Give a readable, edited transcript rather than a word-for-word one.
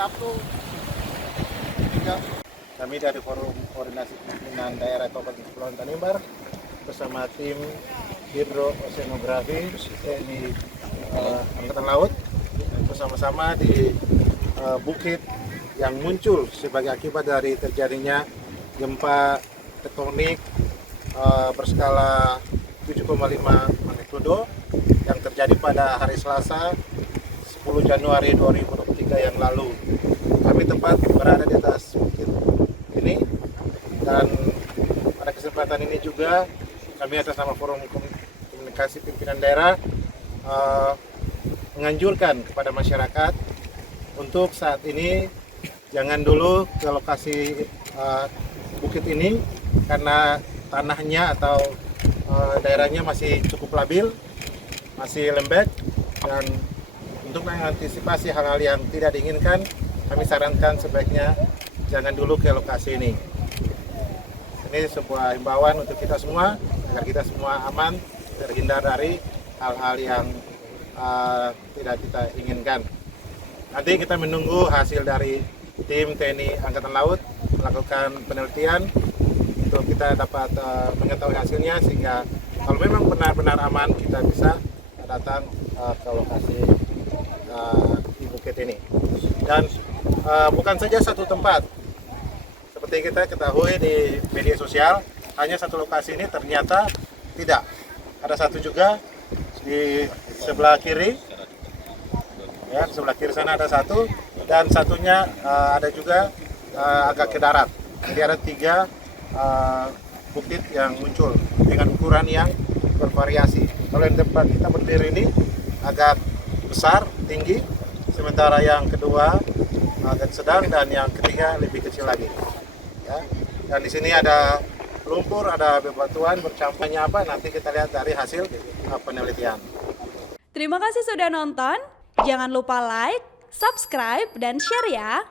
Sabtu 3. Kami dari Forum Koordinasi Pimpinan Daerah Kabupaten Kepulauan Tanimbar bersama tim hidrooceanografi TNI Angkatan Laut bersama-sama di bukit yang muncul sebagai akibat dari terjadinya gempa tektonik berskala 7,5 magnitudo yang terjadi pada hari Selasa 10 Januari 2023 yang lalu. Kami tepat berada di atas bukit ini, dan pada kesempatan ini juga kami atas nama Forum Komunikasi Pimpinan Daerah menganjurkan kepada masyarakat untuk saat ini jangan dulu ke lokasi bukit ini karena tanahnya atau daerahnya masih cukup labil, masih lembek, dan untuk mengantisipasi hal-hal yang tidak diinginkan, kami sarankan sebaiknya jangan dulu ke lokasi ini. Ini sebuah himbauan untuk kita semua agar kita semua aman, terhindar dari hal-hal yang tidak kita inginkan. Nanti kita menunggu hasil dari tim TNI Angkatan Laut melakukan penelitian untuk kita dapat mengetahui hasilnya, sehingga kalau memang benar-benar aman kita bisa datang ke lokasi di bukit ini. Dan bukan saja satu tempat, seperti kita ketahui di media sosial hanya satu lokasi ini, ternyata tidak. Ada satu juga di sebelah kiri, ya, sebelah kiri sana ada satu, dan satunya ada juga agak ke darat. Jadi ada 3 bukit yang muncul dengan ukuran yang bervariasi. Kalau yang tempat kita berdiri ini agak besar, tinggi, sementara yang kedua agak sedang, dan yang ketiga lebih kecil lagi. Ya. Dan di sini ada lumpur, ada bebatuan, bercampurnya apa, nanti kita lihat dari hasil penelitian. Terima kasih sudah nonton. Jangan lupa like, subscribe, dan share ya.